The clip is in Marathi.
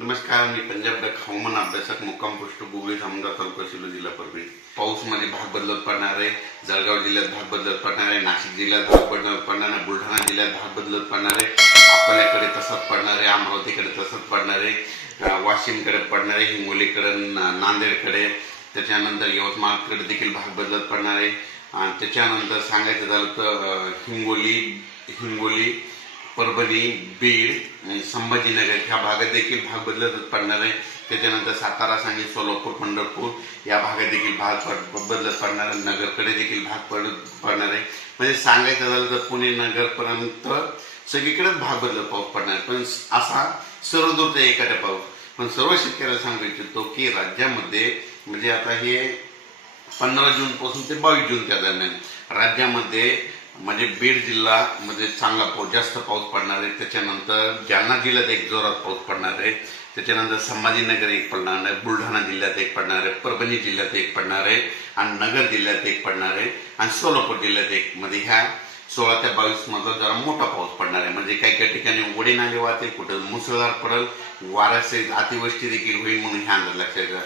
नमस्कार, मी पंजाब डक हवामान अभ्यासक मुक्काम पोस्ट गुगळी धामणगाव तालुका शिलो जिल्हा परभणी. पाऊस मध्ये भाग बदलत पडणार आहे. जळगाव जिल्ह्यात भाग बदलत पडणार आहे, नाशिक जिल्ह्यात भाग बदलत पडणार आहे, बुलढाणा जिल्ह्यात भाग बदलत पडणार आहे, अकोल्याकडे तसंच पडणार आहे, अमरावतीकडे तसंच पडणार आहे, वाशिमकडे पडणार आहे, हिंगोलीकडे, नांदेडकडे, त्याच्यानंतर यवतमाळकडे देखील भाग बदलत पडणार आहे. आणि त्याच्यानंतर सांगायचं झालं तर हिंगोली, परभणी, बीड, संभाजीनगर ह्या भागात देखील भाग बदलत पडणार आहे. त्याच्यानंतर सातारा, सांगली, सोलापूर, पंढरपूर या भागात देखील भाग बदलत पडणार आहे. नगरकडे देखील भाग पडणार आहे. म्हणजे सांगायचं झालं तर पुणे नगरपर्यंत सगळीकडेच भाग बदलत पाऊस पडणार आहे. पण असा सर्वदूर एखाद्या पाऊस. पण सर्व शेतकऱ्याला सांगू इच्छितो की राज्यामध्ये म्हणजे आता हे 15 जून पासून ते 22 जून त्या दरम्यान राज्यामध्ये म्हणजे बीड जिल्हा मध्ये चांगला जास्त पाऊस पडणार आहे. त्याच्यानंतर जालना जिल्ह्यात एक जोरात पाऊस पडणार आहे. त्याच्यानंतर संभाजीनगर एक पडणार आहे, बुलढाणा जिल्ह्यात एक पडणार आहे, परभणी जिल्ह्यात एक पडणार आहे, आणि नगर जिल्ह्यात एक पडणार आहे, आणि सोलापूर जिल्ह्यात एक. मध्ये ह्या 16 ते 22 मधला जरा मोठा पाऊस पडणार आहे. म्हणजे काही काही ठिकाणी ओढे नाले वाहतील, कुठं मुसळधार पडेल, वाऱ्यासहित अतिवृष्टी देखील होईल म्हणून ह्या अंदाज लक्षात घ्या.